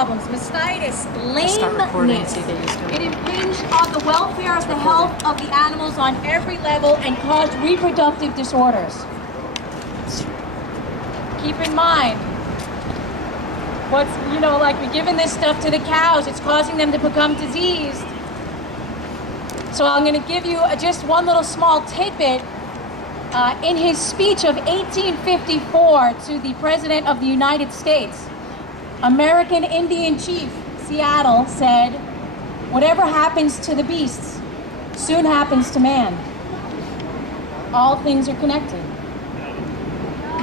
problems: mastitis, lameness. It impinged on the welfare of the health of the animals on every level and caused reproductive disorders. Keep in mind, like we're giving this stuff to the cows, it's causing them to become diseased. So I'm going to give you just one little small tidbit. In his speech of 1854 to the President of the United States, American Indian Chief Seattle said, "Whatever happens to the beasts soon happens to man. All things are connected.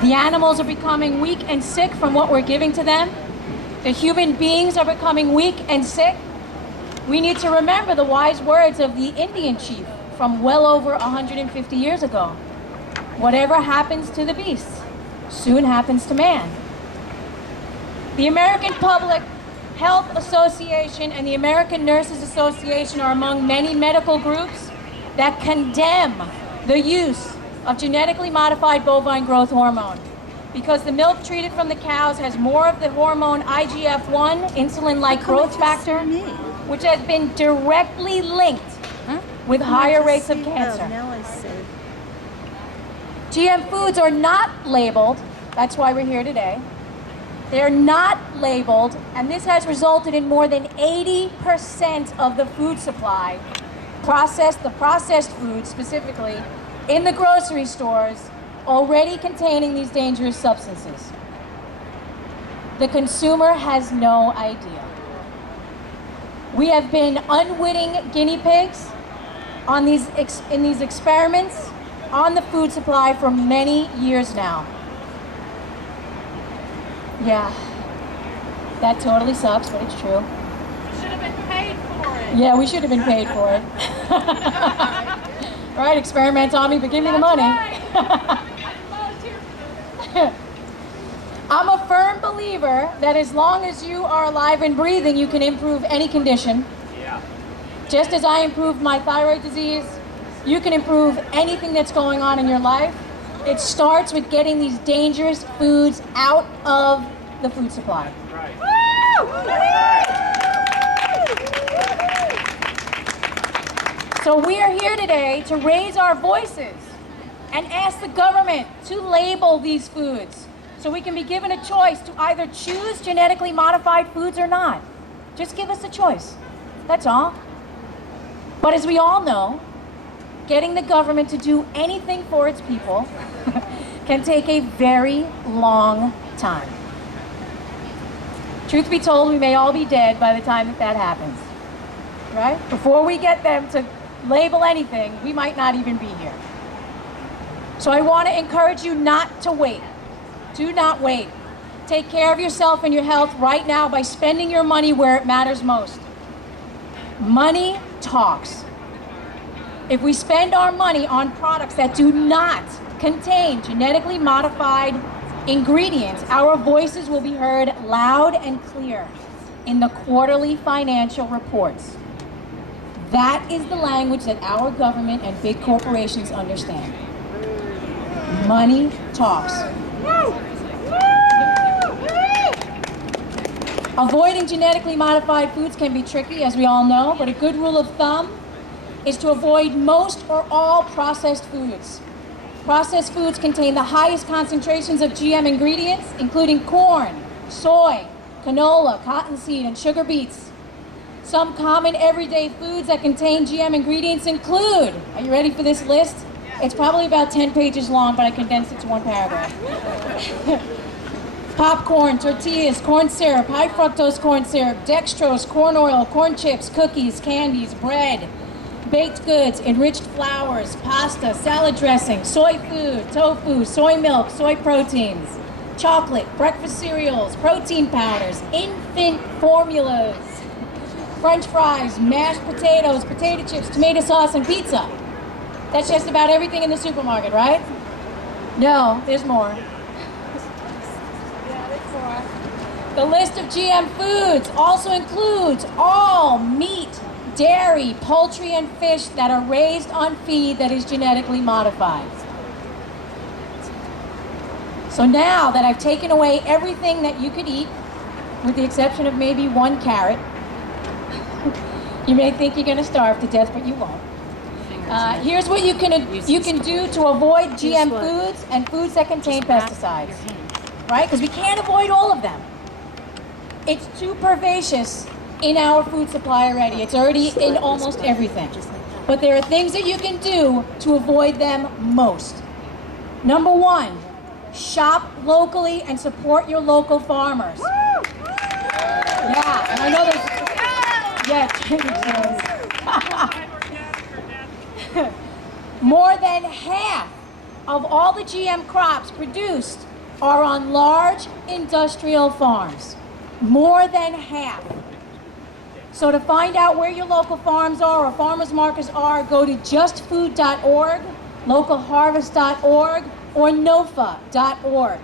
The animals are becoming weak and sick from what we're giving to them. The human beings are becoming weak and sick. We need to remember the wise words of the Indian chief from well over 150 years ago. Whatever happens to the beasts soon happens to man." The American Public Health Association and the American Nurses Association are among many medical groups that condemn the use of genetically modified bovine growth hormone because the milk treated from the cows has more of the hormone IGF-1, insulin-like growth factor, which has been directly linked with higher rates of cancer. Oh, now I see. GM foods are not labeled, that's why we're here today. They're not labeled, and this has resulted in more than 80% of the food supply, the processed food specifically, in the grocery stores already containing these dangerous substances. The consumer has no idea. We have been unwitting guinea pigs in these experiments on the food supply for many years now. Yeah, that totally sucks, but it's true. We should have been paid for it. Yeah, we should have been paid for it. Right, experiment on me, but give me the money. I'm a firm believer that as long as you are alive and breathing, you can improve any condition. Yeah. Just as I improved my thyroid disease, you can improve anything that's going on in your life. It starts with getting these dangerous foods out of the food supply. Right. So we are here today to raise our voices and ask the government to label these foods so we can be given a choice to either choose genetically modified foods or not. Just give us a choice. That's all. But as we all know, getting the government to do anything for its people can take a very long time. Truth be told, we may all be dead by the time that happens, right? Before we get them to label anything, we might not even be here. So I want to encourage you not to wait. Do not wait. Take care of yourself and your health right now by spending your money where it matters most. Money talks. If we spend our money on products that do not contain genetically modified ingredients, our voices will be heard loud and clear in the quarterly financial reports. That is the language that our government and big corporations understand. Money talks. Avoiding genetically modified foods can be tricky, as we all know, but a good rule of thumb is to avoid most or all processed foods. Processed foods contain the highest concentrations of GM ingredients, including corn, soy, canola, cottonseed, and sugar beets. Some common everyday foods that contain GM ingredients include, are you ready for this list? It's probably about 10 pages long, but I condensed it to one paragraph. Popcorn, tortillas, corn syrup, high fructose corn syrup, dextrose, corn oil, corn chips, cookies, candies, bread, baked goods, enriched flours, pasta, salad dressing, soy food, tofu, soy milk, soy proteins, chocolate, breakfast cereals, protein powders, infant formulas, French fries, mashed potatoes, potato chips, tomato sauce, and pizza. That's just about everything in the supermarket, right? No, there's more. The list of GM foods also includes all meat, dairy, poultry, and fish that are raised on feed that is genetically modified. So now that I've taken away everything that you could eat, with the exception of maybe one carrot. You may think you're going to starve to death, but you won't. Here's what you can do to avoid GM foods and foods that contain pesticides, right? Because we can't avoid all of them. It's too pervasive in our food supply already. It's already in almost everything. But there are things that you can do to avoid them most. Number one, shop locally and support your local farmers. Yeah, and I know there's... More than half of all the GM crops produced are on large industrial farms. More than half. So to find out where your local farms are or farmers markets are, go to justfood.org, localharvest.org, or nofa.org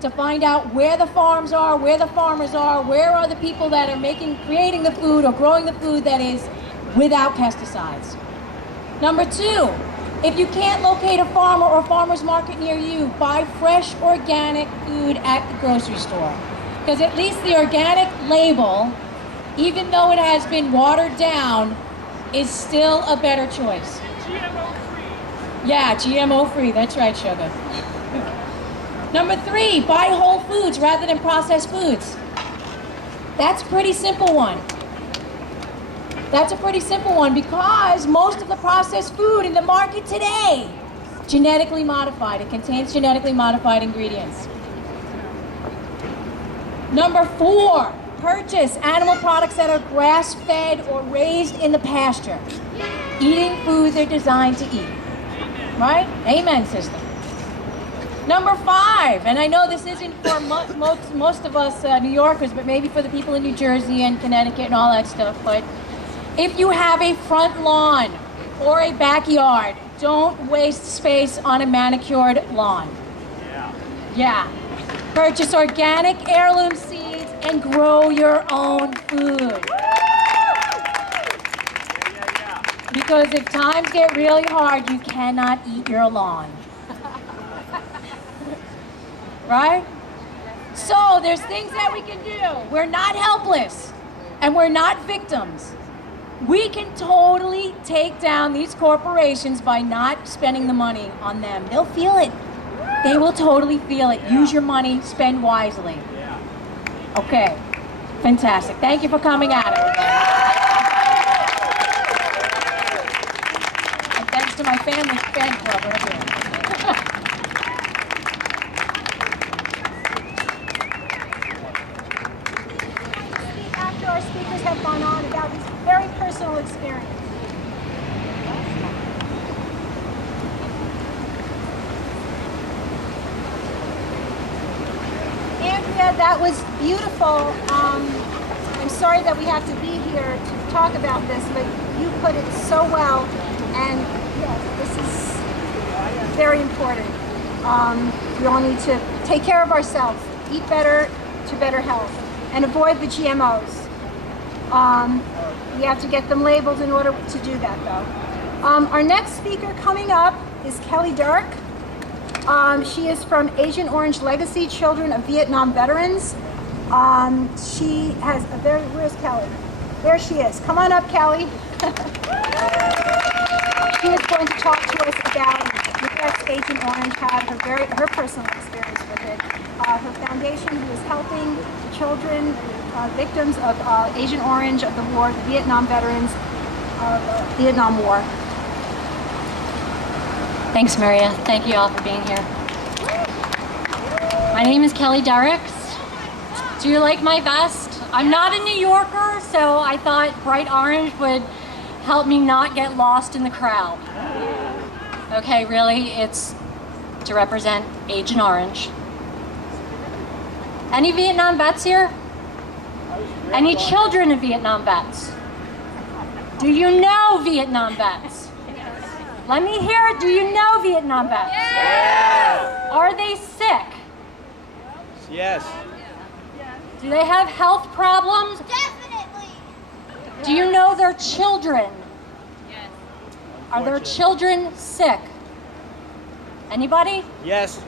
to find out where the farms are, where the farmers are, where are the people that are creating the food or growing the food that is without pesticides. Number two, if you can't locate a farmer or farmer's market near you, buy fresh organic food at the grocery store. Because at least the organic label, even though it has been watered down, is still a better choice. GMO-free. Yeah, GMO-free, that's right, sugar. Number three, buy whole foods rather than processed foods. That's a pretty simple one. That's a pretty simple one because most of the processed food in the market today, genetically modified. It contains genetically modified ingredients. Number four, purchase animal products that are grass-fed or raised in the pasture. Eating food they're designed to eat. Right? Amen, sister. Number five, and I know this isn't for most of us New Yorkers, but maybe for the people in New Jersey and Connecticut and all that stuff, but if you have a front lawn or a backyard, don't waste space on a manicured lawn. Yeah. Purchase organic heirloom seeds and grow your own food. Because if times get really hard, you cannot eat your lawn. Right? So there's things that we can do. We're not helpless and we're not victims. We can totally take down these corporations by not spending the money on them. They'll feel it. They will totally feel it. Use your money, spend wisely. Okay, fantastic. Thank you for coming out, everybody. And thanks to my family fan club right here. After our speakers have gone on about this very personal experience. Andrea, that was beautiful. I'm sorry that we have to be here to talk about this, but you put it so well, and yes, this is very important. We all need to take care of ourselves, eat better to better health, and avoid the GMOs. We have to get them labeled in order to do that, though. Our next speaker coming up is Kelly Derrick. She is from Agent Orange Legacy, Children of Vietnam Veterans. She has a very, where's Kelly? There she is. Come on up, Kelly. She is going to talk to us about US Agent Orange had her personal experience with it. Her foundation, who is helping children, victims of Agent Orange of the war, the Vietnam veterans of the Vietnam War. Thanks, Maria. Thank you all for being here. My name is Kelly Derricks. Do you like my vest? I'm not a New Yorker, so I thought bright orange would help me not get lost in the crowd. Okay, really, it's to represent Agent Orange. Any Vietnam vets here? Any children of Vietnam vets? Do you know Vietnam vets? Let me hear it. Do you know Vietnam vets? Yes. Are they sick? Yes. Do they have health problems? Definitely. Do you know their children? Yes. Are their children sick? Anybody? Yes.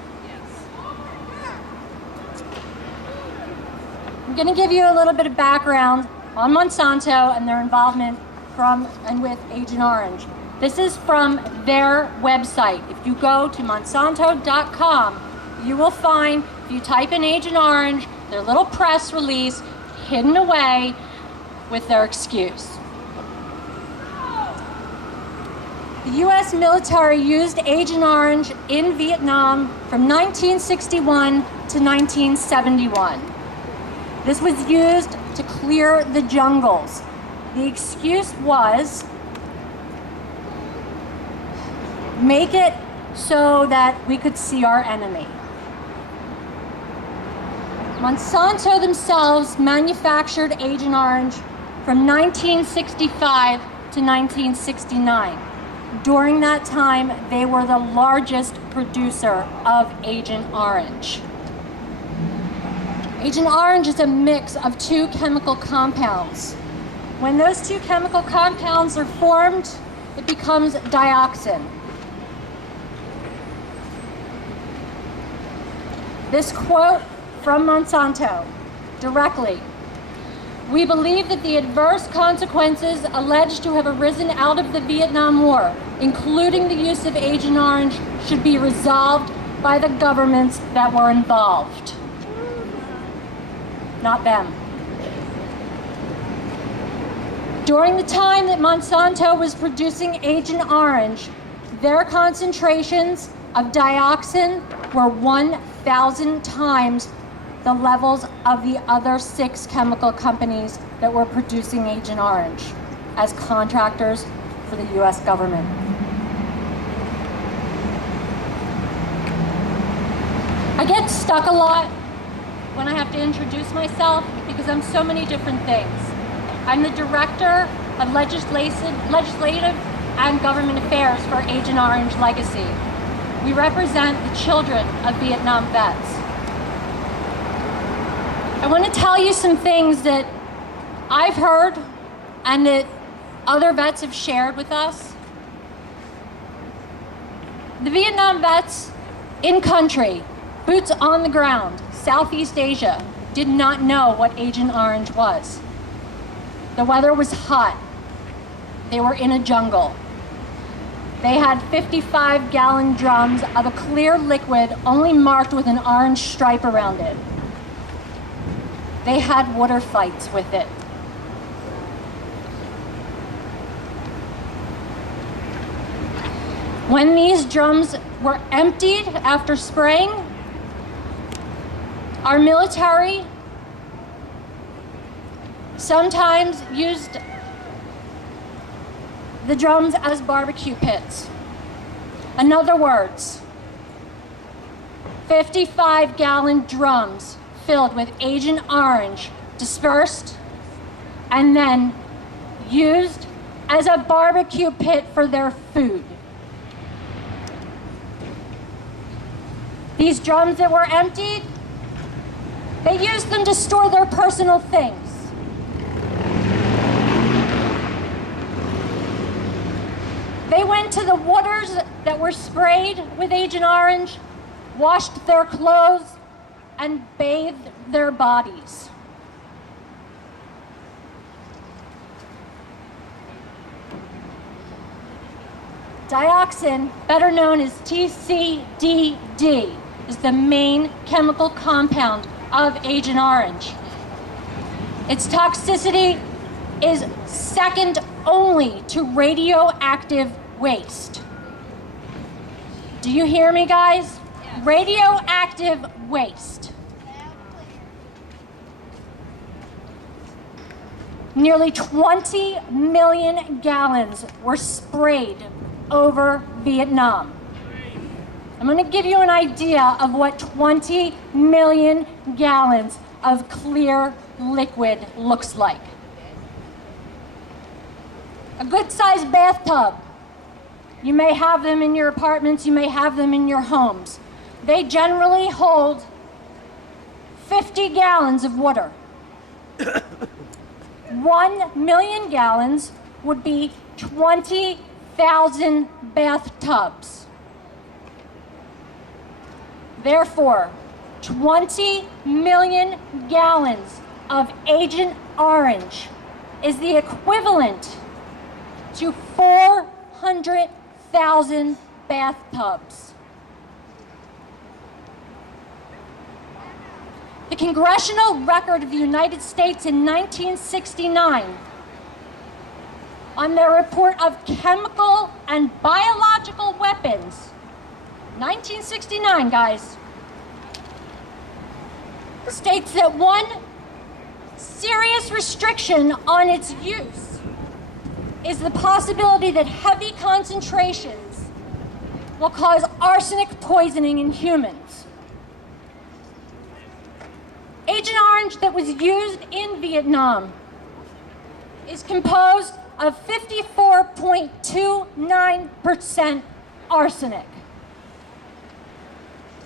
I'm going to give you a little bit of background on Monsanto and their involvement from and with Agent Orange. This is from their website. If you go to monsanto.com, you will find, if you type in Agent Orange, their little press release hidden away with their excuse. The U.S. military used Agent Orange in Vietnam from 1961 to 1971. This was used to clear the jungles. The excuse was, make it so that we could see our enemy. Monsanto themselves manufactured Agent Orange from 1965 to 1969. During that time, they were the largest producer of Agent Orange. Agent Orange is a mix of two chemical compounds. When those two chemical compounds are formed, it becomes dioxin. This quote from Monsanto, directly: "We believe that the adverse consequences alleged to have arisen out of the Vietnam War, including the use of Agent Orange, should be resolved by the governments that were involved." Not them. During the time that Monsanto was producing Agent Orange, their concentrations of dioxin were 1,000 times the levels of the other 6 chemical companies that were producing Agent Orange as contractors for the U.S. government. I get stuck a lot when I have to introduce myself because I'm so many different things. I'm the Director of Legislative and Government Affairs for Agent Orange Legacy. We represent the children of Vietnam vets. I want to tell you some things that I've heard and that other vets have shared with us. The Vietnam vets in country, boots on the ground, Southeast Asia, did not know what Agent Orange was. The weather was hot. They were in a jungle. They had 55-gallon drums of a clear liquid only marked with an orange stripe around it. They had water fights with it. When these drums were emptied after spraying, our military sometimes used the drums as barbecue pits. In other words, 55-gallon drums filled with Agent Orange, dispersed, and then used as a barbecue pit for their food. These drums that were emptied, they used them to store their personal things. They went to the waters that were sprayed with Agent Orange, washed their clothes, and bathed their bodies. Dioxin, better known as TCDD, is the main chemical compound of Agent Orange. Its toxicity is second only to radioactive waste. Do you hear me, guys? Yes. Radioactive waste. Nearly 20 million gallons were sprayed over Vietnam. I'm going to give you an idea of what 20 million gallons of clear liquid looks like. A good-sized bathtub. You may have them in your apartments, you may have them in your homes. They generally hold 50 gallons of water. 1 million gallons would be 20,000 bathtubs. Therefore, 20 million gallons of Agent Orange is the equivalent to 400,000 bathtubs. The Congressional Record of the United States in 1969, on their report of chemical and biological weapons, 1969, guys, states that one serious restriction on its use is the possibility that heavy concentrations will cause arsenic poisoning in humans. Agent Orange that was used in Vietnam is composed of 54.29% arsenic.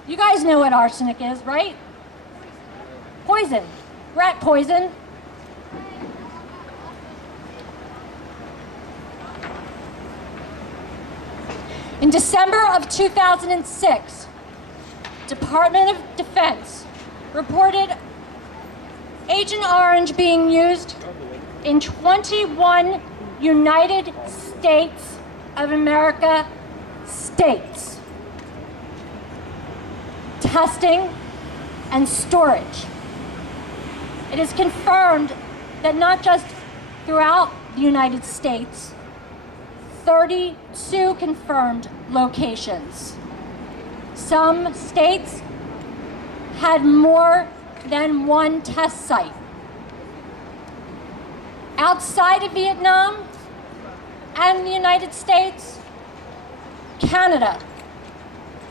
You guys know what arsenic is, right? Poison, rat poison. In December of 2006, Department of Defense reported Agent Orange being used in 21 United States of America states. Testing and storage. It is confirmed that not just throughout the United States, 32 confirmed locations. Some states had more than one test site. Outside of Vietnam and the United States, Canada,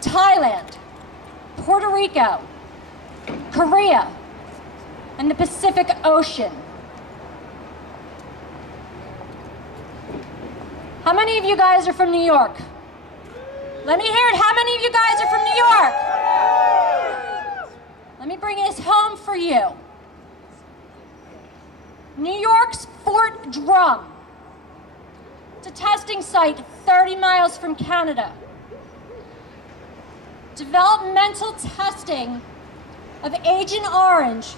Thailand, Puerto Rico, Korea, and the Pacific Ocean. How many of you guys are from New York? Let me hear it. How many of you guys are from New York? Let me bring this home for you. New York's Fort Drum. It's a testing site 30 miles from Canada. Developmental testing of Agent Orange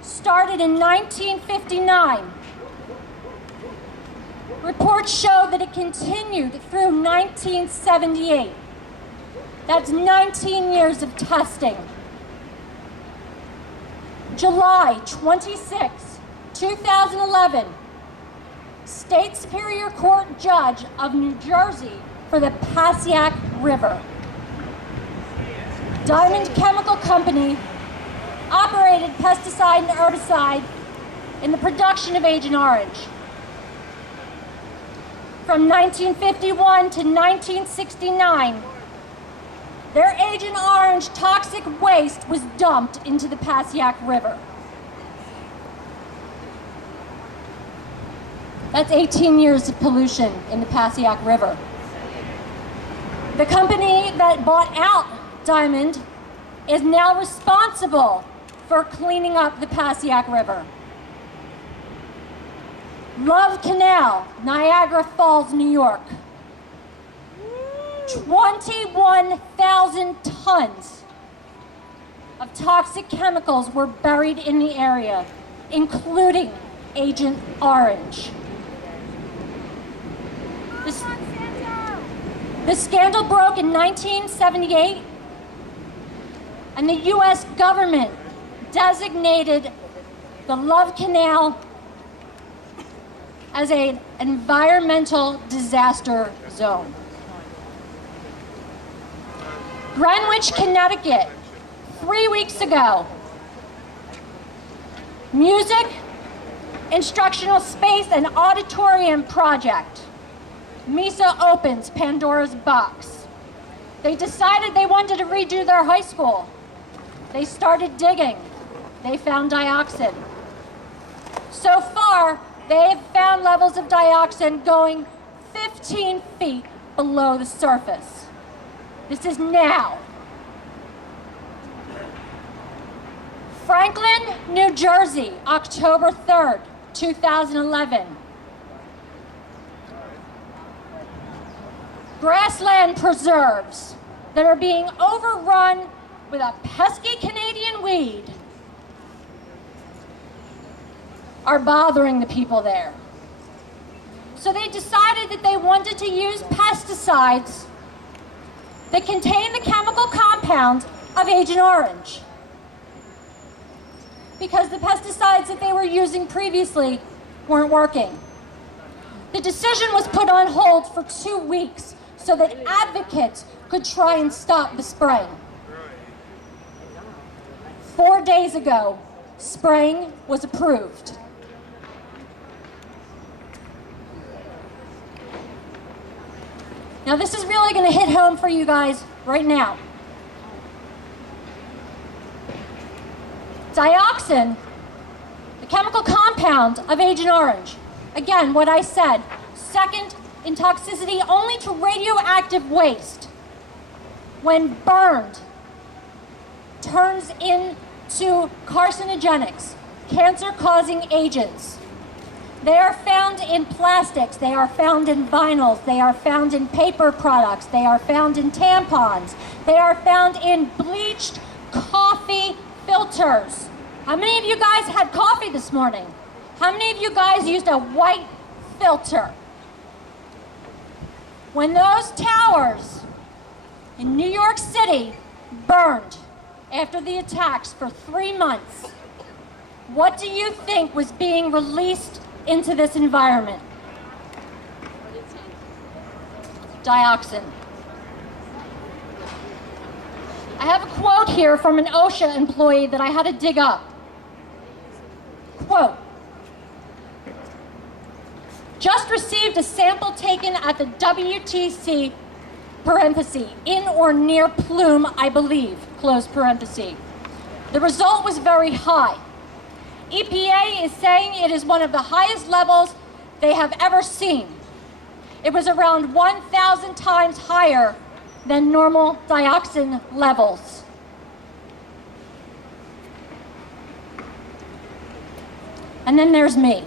started in 1959. Reports show that it continued through 1978. That's 19 years of testing. July 26, 2011, State Superior Court Judge of New Jersey for the Passaic River. Diamond Chemical Company operated pesticide and herbicide in the production of Agent Orange. From 1951 to 1969, their Agent Orange toxic waste was dumped into the Passaic River. That's 18 years of pollution in the Passaic River. The company that bought out Diamond is now responsible for cleaning up the Passaic River. Love Canal, Niagara Falls, New York. 21,000 tons of toxic chemicals were buried in the area, including Agent Orange. The scandal broke in 1978, and the U.S. government designated the Love Canal as an environmental disaster zone. Greenwich, Connecticut, 3 weeks ago. Music, instructional space, and auditorium project. MISA opens Pandora's box. They decided they wanted to redo their high school. They started digging. They found dioxin. So far, they have found levels of dioxin going 15 feet below the surface. This is now. Franklin, New Jersey, October 3rd, 2011. Grassland preserves that are being overrun with a pesky Canadian weed. are bothering the people there. So they decided that they wanted to use pesticides that contain the chemical compound of Agent Orange, because the pesticides that they were using previously weren't working. The decision was put on hold for 2 weeks so that advocates could try and stop the spraying. 4 days ago, spraying was approved. Now this is really going to hit home for you guys right now. Dioxin, the chemical compound of Agent Orange, again, what I said, second in toxicity only to radioactive waste. When burned, turns into carcinogenics, cancer-causing agents. They are found in plastics, they are found in vinyls, they are found in paper products, they are found in tampons, they are found in bleached coffee filters. How many of you guys had coffee this morning? How many of you guys used a white filter? When those towers in New York City burned after the attacks for 3 months, what do you think was being released into this environment? Dioxin. I have a quote here from an OSHA employee that I had to dig up. Quote, just received a sample taken at the WTC, parenthesis, in or near Plume, I believe, close parenthesis. The result was very high. EPA is saying it is one of the highest levels they have ever seen. It was around 1,000 times higher than normal dioxin levels. And then there's me.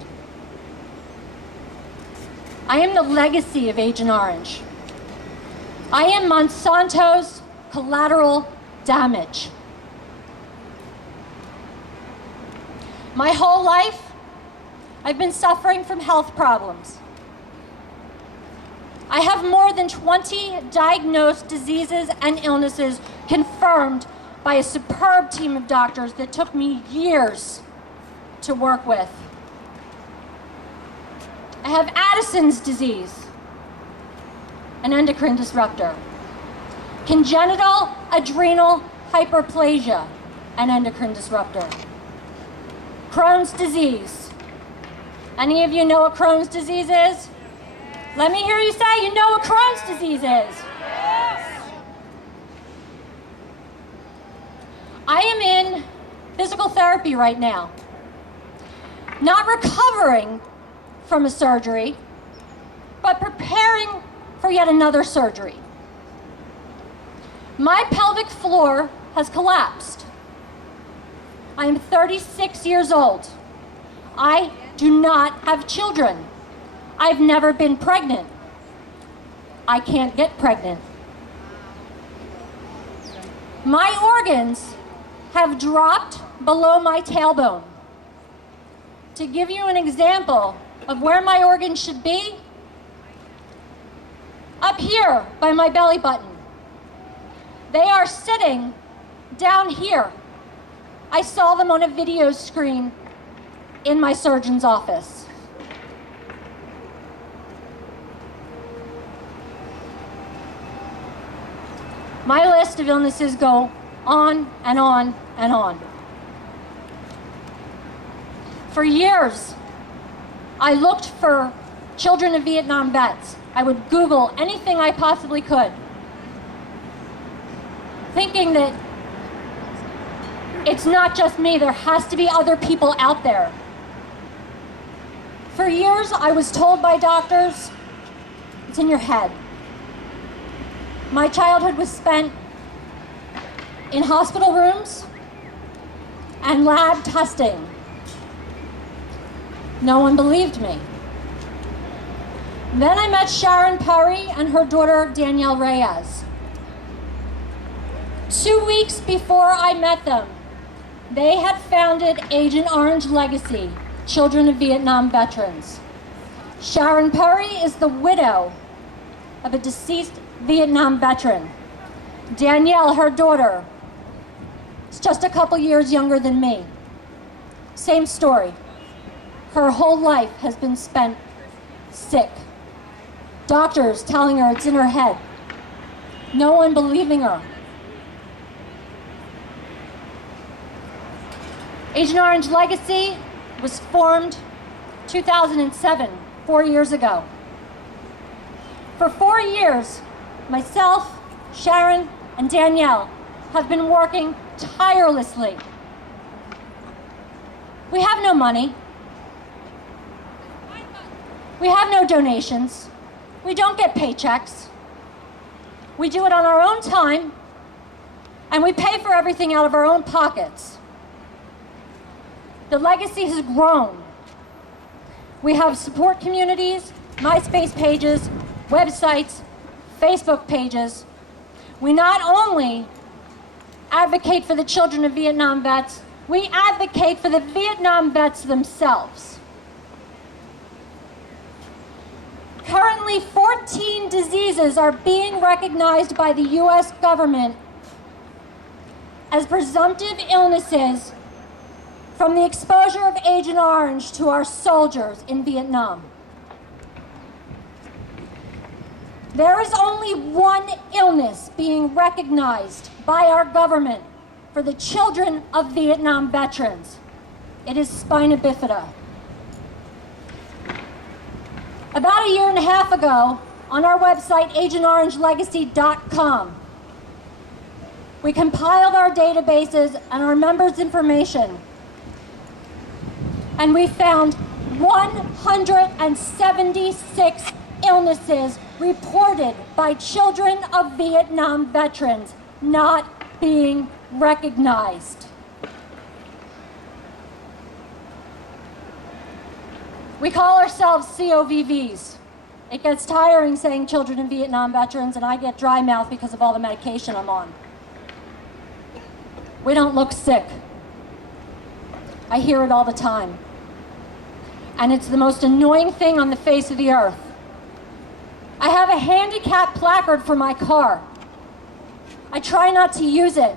I am the legacy of Agent Orange. I am Monsanto's collateral damage. My whole life, I've been suffering from health problems. I have more than 20 diagnosed diseases and illnesses confirmed by a superb team of doctors that took me years to work with. I have Addison's disease, an endocrine disruptor. Congenital adrenal hyperplasia, an endocrine disruptor. Crohn's disease. Any of you know what Crohn's disease is? Let me hear you say you know what Crohn's disease is. I am in physical therapy right now. Not recovering from a surgery, but preparing for yet another surgery. My pelvic floor has collapsed. I am 36 years old. I do not have children. I've never been pregnant. I can't get pregnant. My organs have dropped below my tailbone. To give you an example of where my organs should be, up here by my belly button. They are sitting down here. I saw them on a video screen in my surgeon's office. My list of illnesses go on and on and on. For years, I looked for children of Vietnam vets. I would Google anything I possibly could, thinking that it's not just me, there has to be other people out there. For years, I was told by doctors, it's in your head. My childhood was spent in hospital rooms and lab testing. No one believed me. Then I met Sharon Perry and her daughter Danielle Reyes. 2 weeks before I met them, they had founded Agent Orange Legacy children of Vietnam veterans. Sharon Perry is the widow of a deceased Vietnam veteran. Danielle, her daughter, is just a couple years younger than me. Same story. Her whole life has been spent sick. Doctors telling her it's in her head. No one believing her. Agent Orange Legacy was formed 2007, 4 years ago. For 4 years, myself, Sharon, and Danielle have been working tirelessly. We have no money. We have no donations. We don't get paychecks. We do it on our own time, and we pay for everything out of our own pockets. The legacy has grown. We have support communities, MySpace pages, websites, Facebook pages. We not only advocate for the children of Vietnam vets, we advocate for the Vietnam vets themselves. Currently, 14 diseases are being recognized by the U.S. government as presumptive illnesses from the exposure of Agent Orange to our soldiers in Vietnam. There is only one illness being recognized by our government for the children of Vietnam veterans. It is spina bifida. About a year and a half ago, on our website, agentorangelegacy.com, we compiled our databases and our members' information, and we found 176 illnesses reported by children of Vietnam veterans not being recognized. We call ourselves COVVs. It gets tiring saying children of Vietnam veterans, and I get dry mouth because of all the medication I'm on. We don't look sick. I hear it all the time. And it's the most annoying thing on the face of the earth. I have a handicap placard for my car. I try not to use it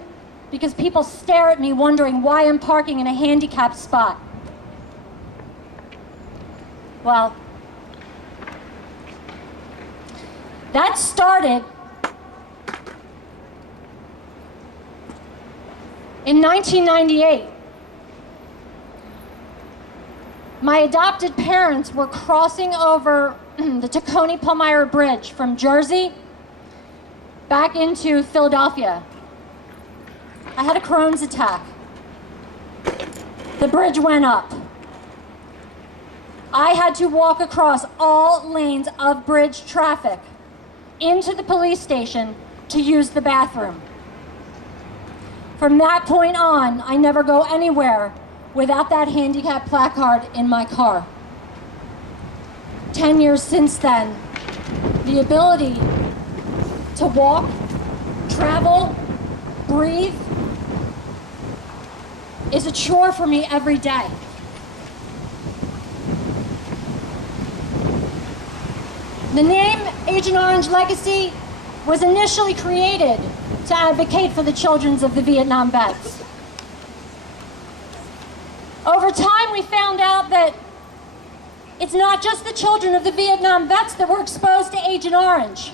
because people stare at me wondering why I'm parking in a handicapped spot. Well, that started in 1998. My adopted parents were crossing over the Tacony-Palmyra Bridge from Jersey back into Philadelphia. I had a Crohn's attack. The bridge went up. I had to walk across all lanes of bridge traffic into the police station to use the bathroom. From that point on, I never go anywhere without that handicap placard in my car. 10 years since then, the ability to walk, travel, breathe is a chore for me every day. The name Agent Orange Legacy was initially created to advocate for the children of the Vietnam vets. Over time, we found out that it's not just the children of the Vietnam vets that were exposed to Agent Orange.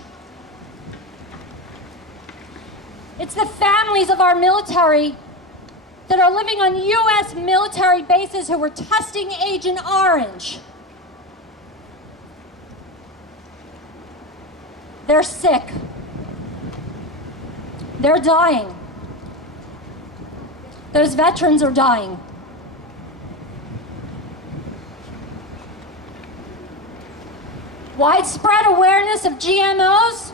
It's the families of our military that are living on U.S. military bases who were testing Agent Orange. They're sick. They're dying. Those veterans are dying. Widespread awareness of GMOs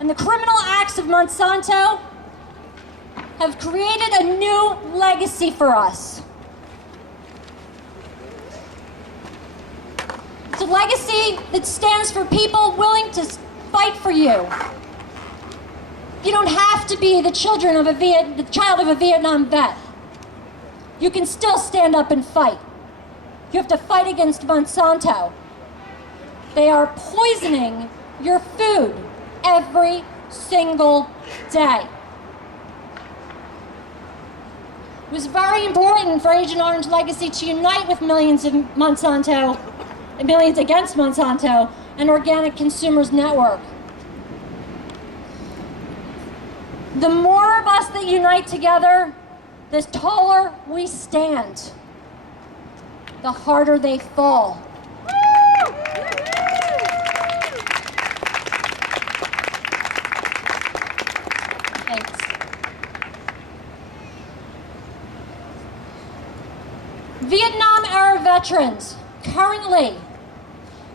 and the criminal acts of Monsanto have created a new legacy for us. It's a legacy that stands for people willing to fight for you. You don't have to be the child of a Vietnam vet. You can still stand up and fight. You have to fight against Monsanto. They are poisoning your food every single day. It was very important for Agent Orange Legacy to unite with millions of Monsanto and millions against Monsanto and Organic Consumers Network. The more of us that unite together, the taller we stand, the harder they fall. Thanks. Vietnam era veterans, currently,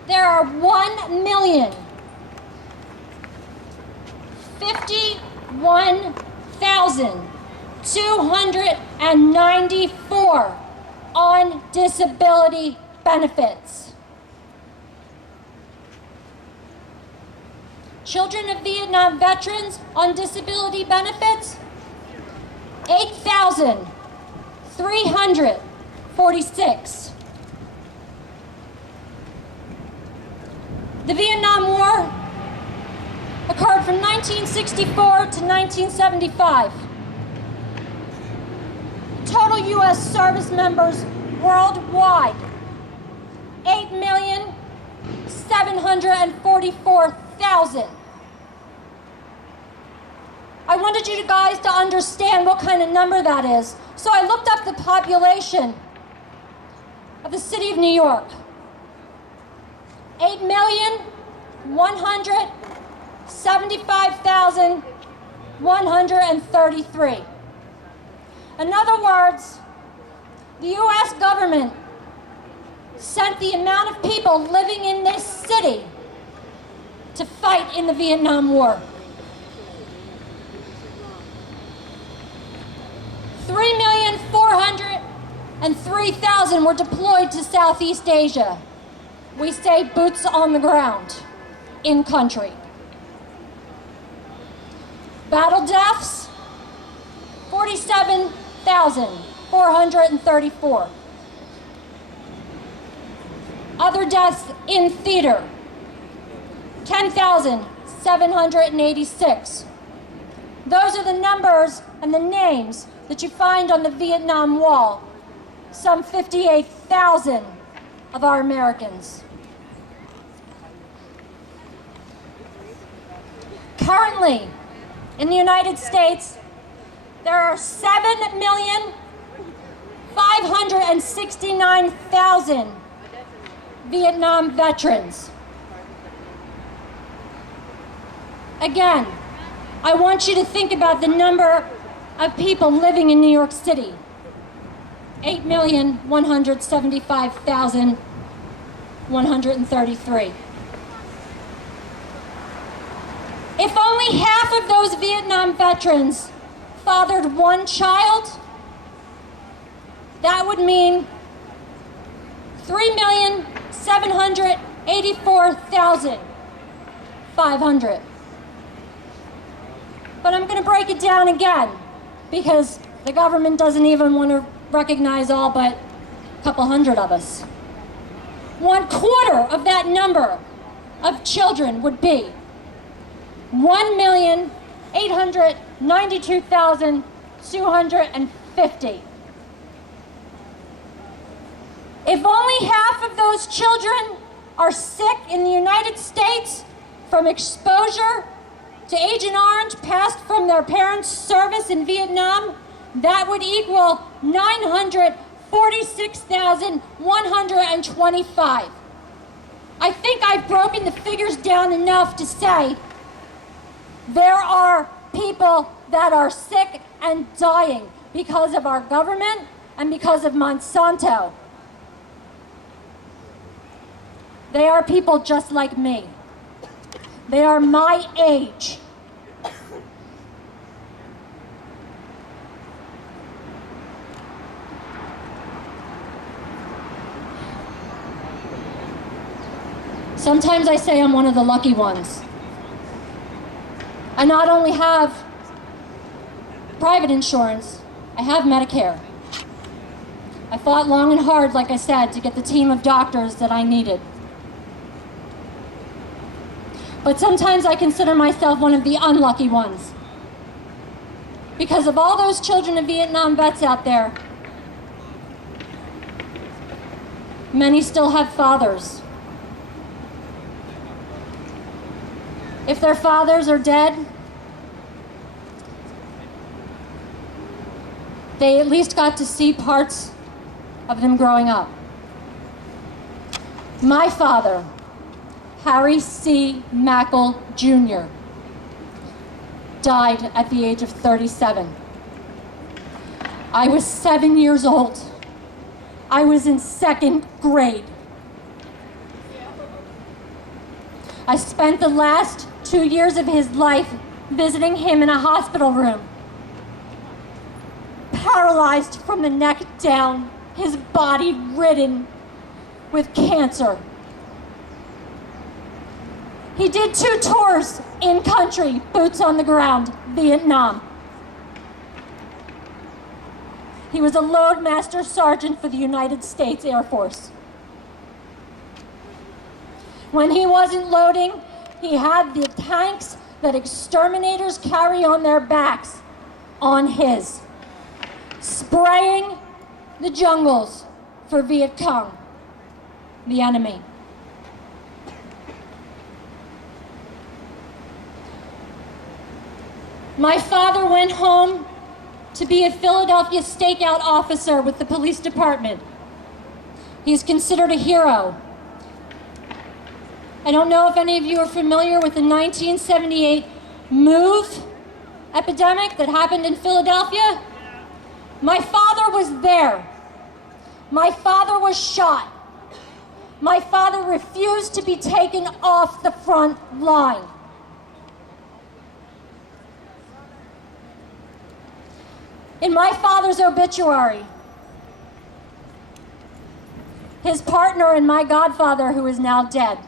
there are 1,051,294 on disability benefits. Children of Vietnam veterans on disability benefits, 8,346. The Vietnam War occurred from 1964 to 1975. Total U.S. service members worldwide, 8,744,000. I wanted you guys to understand what kind of number that is. So I looked up the population of the city of New York. 8,175,133. In other words, the U.S. government sent the amount of people living in this city to fight in the Vietnam War. 3,403,000 were deployed to Southeast Asia. We say boots on the ground, in country. Battle deaths, 47,434. Other deaths in theater, 10,786. Those are the numbers and the names that you find on the Vietnam Wall. Some 58,000 of our Americans. Currently, in the United States, there are 7,569,000 Vietnam veterans. Again, I want you to think about the number of people living in New York City. 8,175,133. If only half of those Vietnam veterans fathered one child, that would mean 3,784,500. But I'm going to break it down again because the government doesn't even want to recognize all but a couple hundred of us. 1/4 of that number of children would be 1,892,250. If only half of those children are sick in the United States from exposure to Agent Orange passed from their parents' service in Vietnam, that would equal 946,125. I think I've broken the figures down enough to say there are people that are sick and dying because of our government and because of Monsanto. They are people just like me. They are my age. Sometimes I say I'm one of the lucky ones. I not only have private insurance, I have Medicare. I fought long and hard, like I said, to get the team of doctors that I needed. But sometimes I consider myself one of the unlucky ones. Because of all those children of Vietnam vets out there, many still have fathers. If their fathers are dead, they at least got to see parts of them growing up. My father, Harry C. Mackle Jr., died at the age of 37. I was 7 years old. I was in 2nd grade. I spent the last 2 years of his life visiting him in a hospital room, paralyzed from the neck down, his body ridden with cancer. He did 2 tours in country, boots on the ground, Vietnam. He was a loadmaster sergeant for the United States Air Force. When he wasn't loading, he had the tanks that exterminators carry on their backs on his, spraying the jungles for Viet Cong, the enemy. My father went home to be a Philadelphia stakeout officer with the police department. He's considered a hero. I don't know if any of you are familiar with the 1978 MOVE epidemic that happened in Philadelphia. My father was there. My father was shot. My father refused to be taken off the front line. In my father's obituary, his partner and my godfather, who is now dead,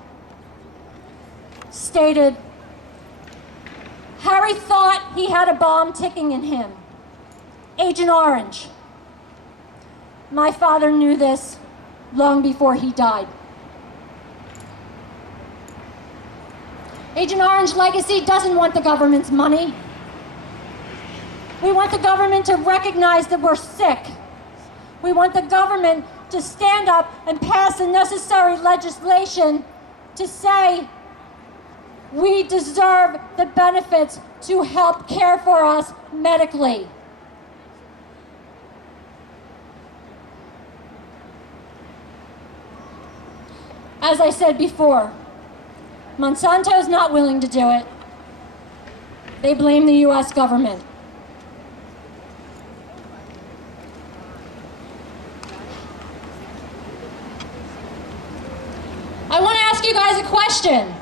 stated, Harry thought he had a bomb ticking in him. Agent Orange. My father knew this long before he died. Agent Orange legacy doesn't want the government's money. We want the government to recognize that we're sick. We want the government to stand up and pass the necessary legislation to say we deserve the benefits to help care for us medically. As I said before, Monsanto is not willing to do it. They blame the US government. I want to ask you guys a question.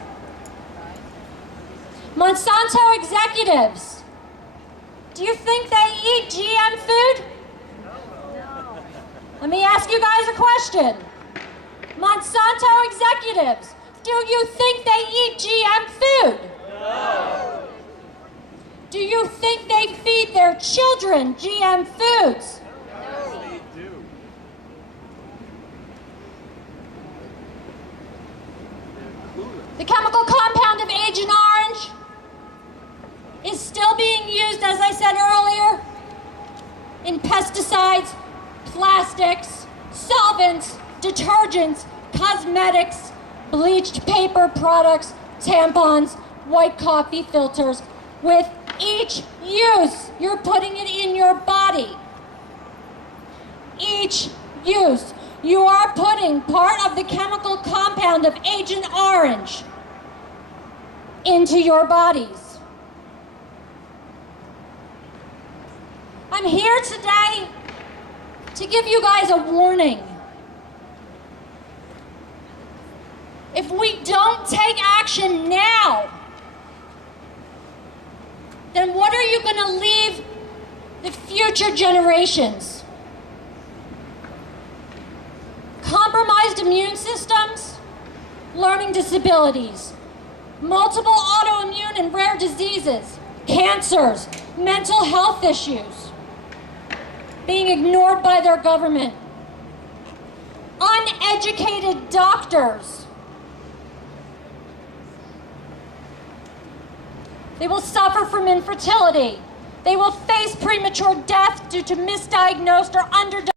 Monsanto executives, do you think they eat GM food? No. Let me ask you guys a question. Monsanto executives, do you think they eat GM food? No. Do you think they feed their children GM foods? No, they do. The chemical compound of Agent Orange is still being used, as I said earlier, in pesticides, plastics, solvents, detergents, cosmetics, bleached paper products, tampons, white coffee filters. With each use, you're putting it in your body. Each use, you are putting part of the chemical compound of Agent Orange into your bodies. I'm here today to give you guys a warning. If we don't take action now, then what are you going to leave the future generations? Compromised immune systems, learning disabilities, multiple autoimmune and rare diseases, cancers, mental health issues, being ignored by their government, uneducated doctors. They will suffer from infertility. They will face premature death due to misdiagnosed or underdiagnosed